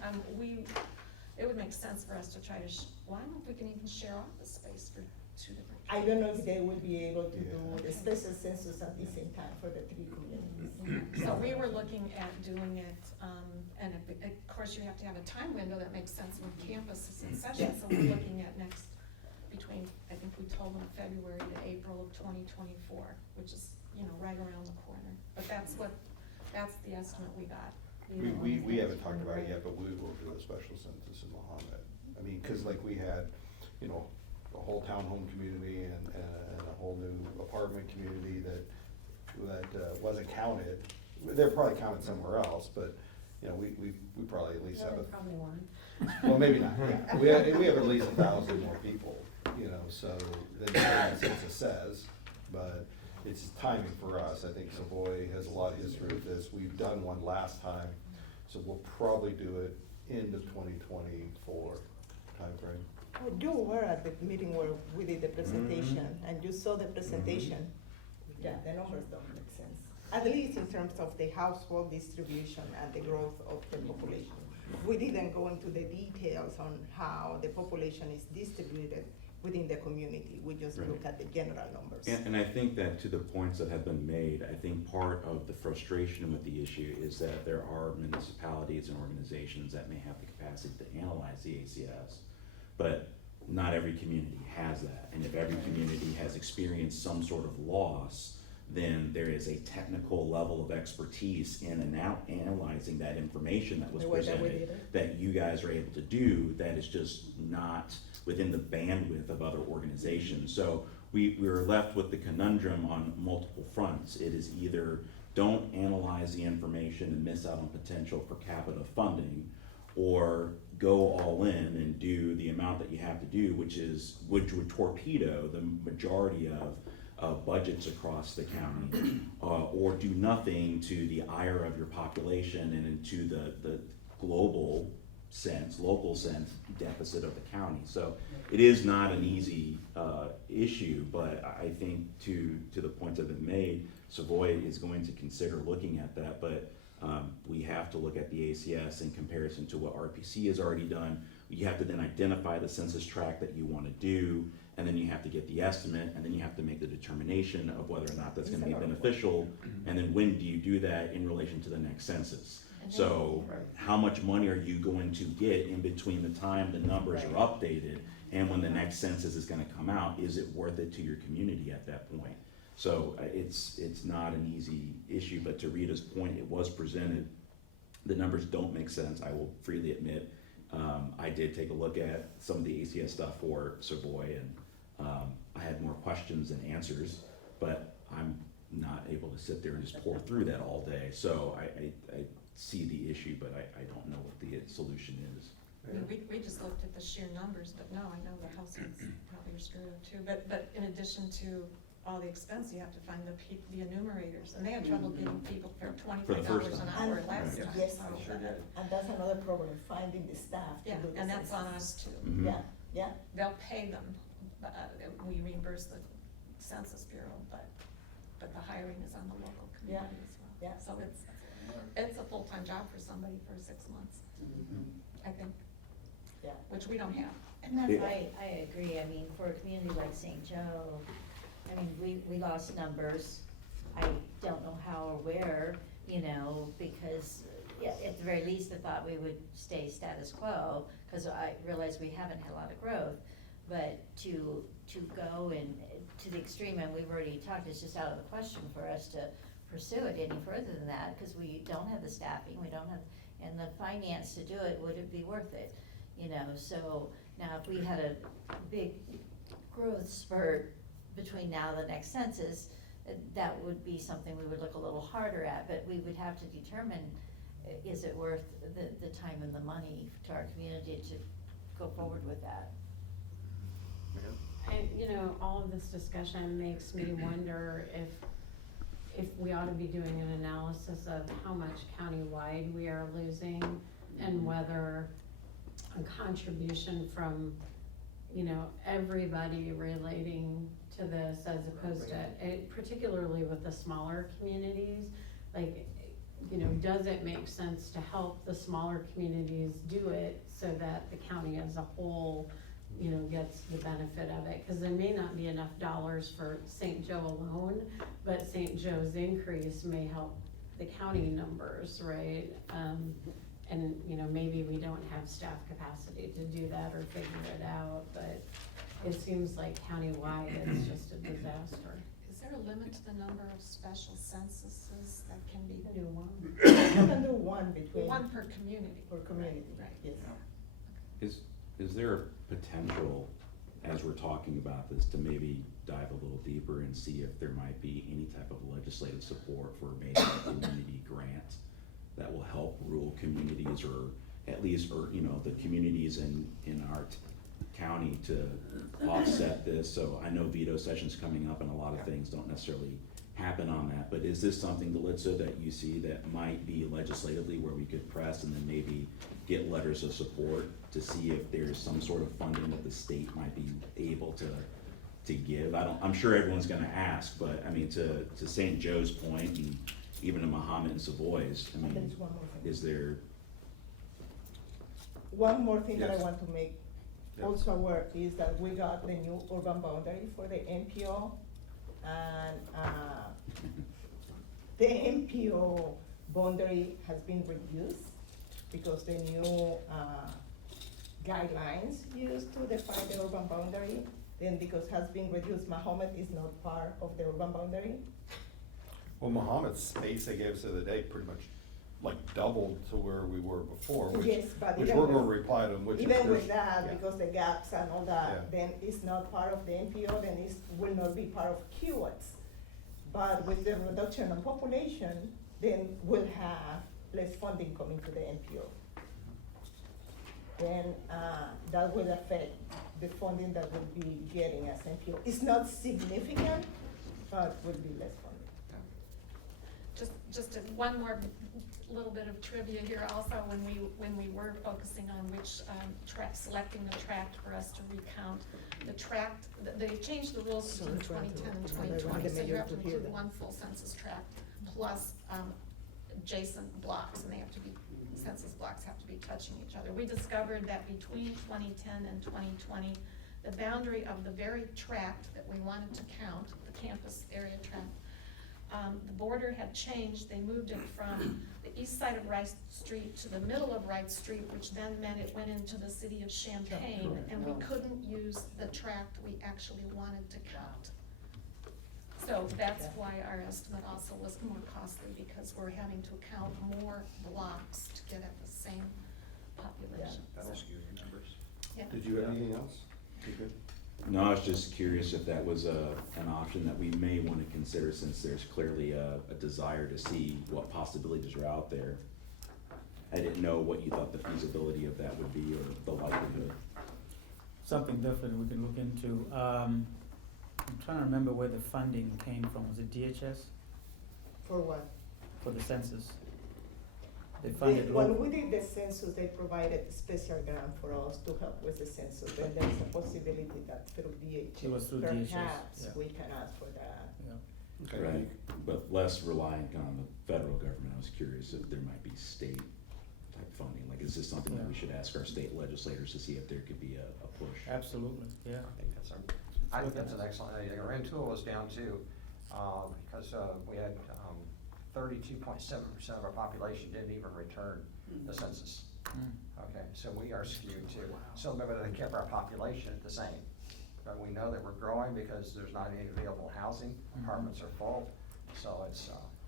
it would make sense for us to try to, well, I don't know if we can even share office space for two different I don't know if communities. they will be able to do the special census at the same time for the three communities. So we were looking at doing it, and of course you have to have a time window that makes sense when campus is in session, so we're looking at between, I think we told them February to April of 2024, which is, right around the corner. But that's the estimate we got. We haven't talked about it yet, but we will do a special census in Mohammed. I mean, cause like we had, a whole townhome community and a whole new apartment community that wasn't counted. They're probably counted somewhere else, but, we probably at least have a. Probably one. Well, maybe not, yeah. We have at least 1,000 more people, so than the census says, but it's timing for us. I think Savoy has a lot of history with this. We've done one last time, so we'll probably do it end of 2024 timeframe. Well, you were at the meeting where we did the presentation, and you saw the presentation. Yeah, the numbers don't make sense. At least in terms of the household distribution and the growth of the population. We didn't go into the details on how the population is distributed within the community. We just Right. look at the general numbers. And I think that to the points that have been made, I think part of the frustration with the issue is that there are municipalities and organizations that may have the capacity to analyze the ACS, but not every community has that. And if every community has experienced some sort of loss, then there is a technical level of expertise in analyzing that information that was The way that we presented, did it. that you guys are able to do, that is just not within the bandwidth of other organizations. So we were left with the conundrum on multiple fronts. It is either don't analyze the information and miss out on potential per capita funding, or go all in and do the amount that you have to do, which would torpedo the majority of budgets across the county, or do nothing to the ire of your population and into the global sense, local sense deficit of the county. So it is not an easy issue, but I think to the points that have been made, Savoy is going to consider looking at that, but we have to look at the ACS in comparison to what RPC has already done. You have to then identify the census tract that you want to do, and then you have to get the estimate, and then you have to make the determination of whether or not that's going to be beneficial, and then when do you do that in relation to the next census? So how much money are you going to get in between the time the numbers are updated and when the next census is going to come out? Is it worth it to your community at that point? So it's not an easy issue, but to Rita's point, it was presented. The numbers don't make sense, I will freely admit. I did take a look at some of the ACS stuff for Savoy, and I had more questions than answers, but I'm not able to sit there and just pour through that all day. So I see the issue, but I don't know what the solution is. I mean, we just looked at the sheer numbers, but no, I know the households probably are screwed up too. But in addition to all the expense, you have to find the enumerators, and they had trouble getting people for $25 an hour And- last time. Yes, so, sure did. And that's another problem, finding the staff to Yeah, do the and that's on census. us too. Mhm. Yeah, They'll pay them, but we reimburse the Census Bureau, but the hiring is on the local community as well. yeah. So it's a full-time job for somebody for 6 months, I think, Yeah. which we don't have. And that's, Yeah. I agree, I mean, for a community like St. Joe, I mean, we lost numbers. I don't know how or where, because, yeah, at the very least, I thought we would stay status quo, cause I realize we haven't had a lot of growth. But to go and, to the extreme, and we've already talked, it's just out of the question for us to pursue it any further than that, cause we don't have the staffing, we don't have, and the finance to do it, would it be worth it? So now if we had a big growth spurt between now and the next census, that would be something we would look a little harder at, but we would have to determine, is it worth the time and the money to our community to go forward with that? And, all of this discussion makes me wonder if we ought to be doing an analysis of how much countywide we are losing, and whether a contribution from, everybody relating to this, as opposed to, particularly with the smaller communities, like, does it make sense to help the smaller communities do it so that the county as a whole, gets the benefit of it? Cause there may not be enough dollars for St. Joe alone, but St. Joe's increase may help the county numbers, right? And, maybe we don't have staff capacity to do that or figure it out, but it seems like countywide it's just a disaster. Is there a limit to the number of special censuses that can be? Do one. You can do one between. One per community. Per community, Right. yes. Is there a potential, as we're talking about this, to maybe dive a little deeper and see if there might be any type of legislative support for maybe a community grant that will help rural communities, or at least, the communities in our county to offset this? So I know veto session's coming up and a lot of things don't necessarily happen on that, but is this something, Delitza, that you see that might be legislatively where we could press and then maybe get letters of support to see if there's some sort of funding that the state might be able to give? I'm sure everyone's gonna ask, but I mean, to St. Joe's point, and even to Muhammad and Savoy's, I mean, There's one more thing. is there? One more thing that I Yes. want to make Yep. also aware is that we got the new urban boundary for the MPO, and the MPO boundary has been reduced because the new guidelines used to define the urban boundary. Then because has been reduced, Mahomet is not part of the urban boundary. Well, Mohammed's space they gave us the other day pretty much like doubled to where we were before, Yes, but which even we're gonna with- reply to them, which is. Even with there's- that, yeah. because the gaps and all that, Yeah. then it's not part of the MPO, then it will not be part of QX. But with the reduction in population, then we'll have less funding coming to the MPO. Then, that will affect the funding that we'll be getting as MPO. It's not significant, but will be less funding. Just one more little bit of trivia here also, when we were focusing on which tract, selecting the tract for us to recount, the tract, they changed the rules between 2010 and 2020, so you have to include one full census tract plus adjacent blocks, and they have to be, census blocks have to be touching each other. We discovered that between 2010 and 2020, the boundary of the very tract that we wanted to count, the campus area tract, the border had changed. They moved it from the east side of Wright Street to the middle of Wright Street, which then meant it went into the city of Champaign, and we couldn't use the tract we actually wanted to count. So that's why our estimate also was more costly, because we're having to count more blocks to get at the same population. That'll skew your numbers. Yeah. Did you have anything else? You good? No, I was just curious if that was an option that we may want to consider, since there's clearly a desire to see what possibilities are out there. I didn't know what you thought the feasibility of that would be, or the likelihood. Something definitely we can look into. I'm trying to remember where the funding came from. Was it DHS For what? for the census? They funded. When we did the census, they provided a special grant for us to help with the census, and there's a possibility that through DHS. It was through DHS, Perhaps yeah. we can ask for that. Yeah. Okay. Right, but less reliant on the federal government. I was curious if there might be state type funding. Like, is this something that we should ask our state legislators to see if there could be a push? Absolutely, yeah. I think that's our I think that's an excellent idea. Our end tool was down too, because we had 32.7% of our population didn't even return the census. Okay, so we are skewed too. So remember that they kept our population at the same. But we know that we're growing because there's not any available housing, apartments are full. So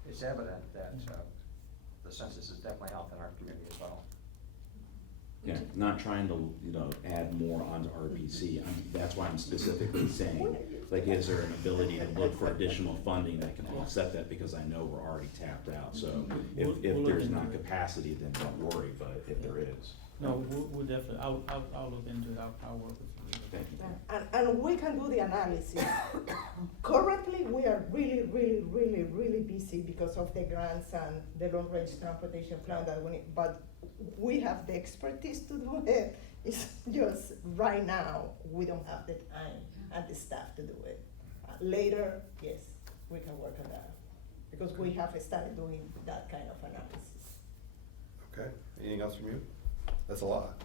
it's evident that the census is definitely helping our community as well. Yeah, not trying to, add more onto RPC. That's why I'm specifically saying, like, is there an ability to look for additional funding that can offset that? Because I know we're already tapped out. So if there's not capacity, then don't worry, but if there is. No, we'll definitely, I'll look into it, I'll work with you. Thank you. And we can do the analysis. Currently, we are really, really, really, really busy because of the grants and the long-range transportation plan that we need, but we have the expertise to do it. It's just right now, we don't have the time and the staff to do it. Later, yes, we can work on that, because we have started doing that kind of analysis. Okay, anything else from you? That's a lot.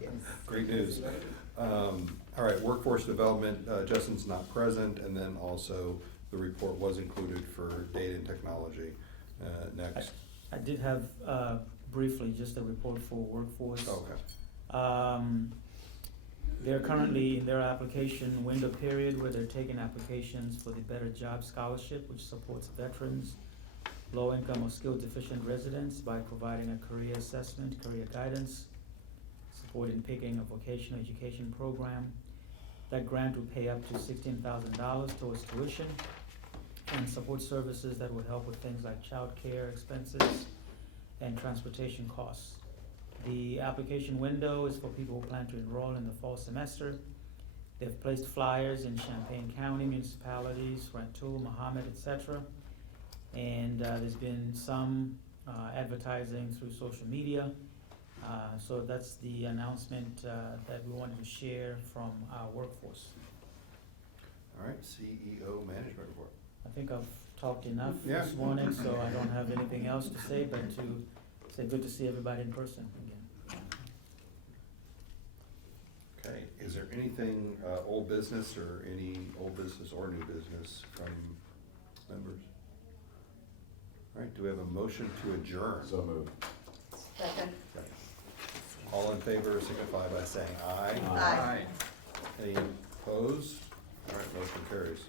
Yes. Great news. All right, workforce development, Justin's not present, and then also the report was included for data and technology. Next. I did have, briefly, just a report for workforce. Okay. They're currently in their application window period where they're taking applications for the Better Job Scholarship, which supports veterans, low-income or skill-deficient residents by providing a career assessment, career guidance, supporting picking a vocational education program. That grant will pay up to $16,000 towards tuition and support services that would help with things like childcare expenses and transportation costs. The application window is for people who plan to enroll in the fall semester. They've placed flyers in Champaign County municipalities, Rantoul, Mohammed, etc. And there's been some advertising through social media. So that's the announcement that we wanted to share from our workforce. All right, CEO management report. I think I've talked enough Yeah. this morning, so I don't have anything else to say, but to say good to see everybody in person again. Okay, is there anything, old business or any old business or new business from members? All right, do we have a motion to adjourn? So moved. Second. Okay. All in favor signify by saying aye. Aye. Any opposed? All right, motion carries.